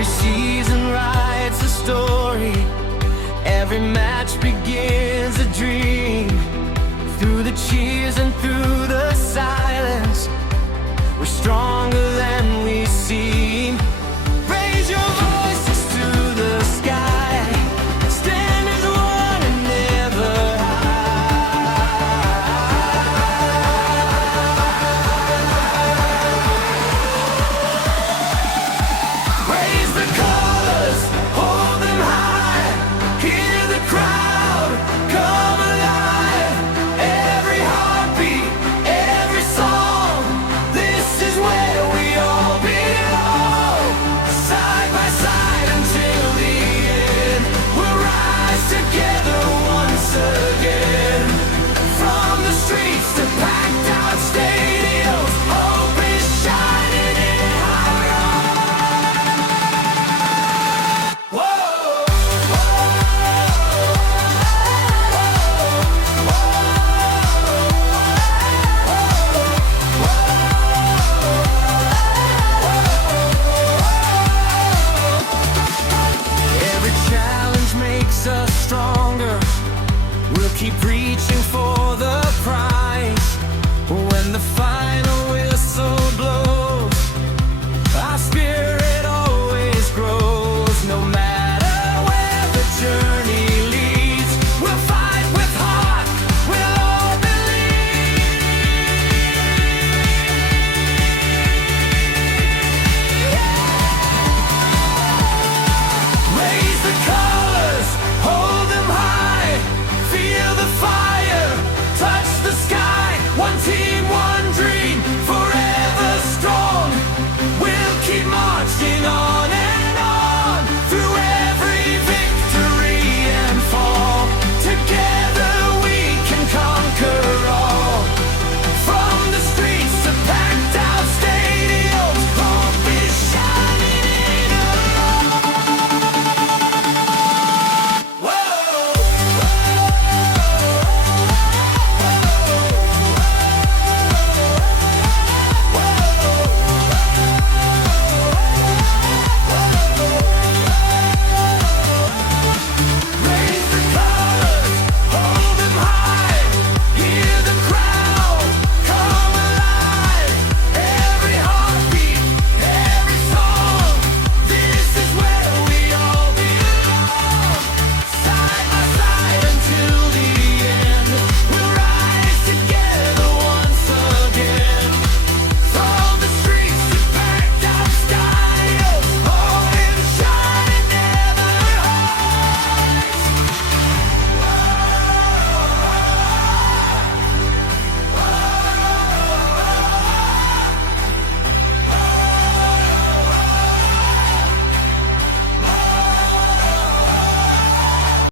Every season writes a story, every match begins a dream. Through the cheers and through the silence, we're stronger than we seem. Raise your voices to the sky, stand as one and never hide. Raise the colors, hold them high, hear the crowd come alive. Every heartbeat, every song, this is where we all belong. Side by side until the end, we'll rise together once again. From the streets to packed out stadiums, hope is shining in our eyes. Whoa! Every challenge makes us stronger. We'll keep reaching for the prize. When the final whistle blows, our spirit always grows. No matter where the journey leads, we'll fight with heart, we'll all believe. Raise the colors, hold them high, feel the fire, touch the sky. One team, one dream, forever strong. We'll keep marching on.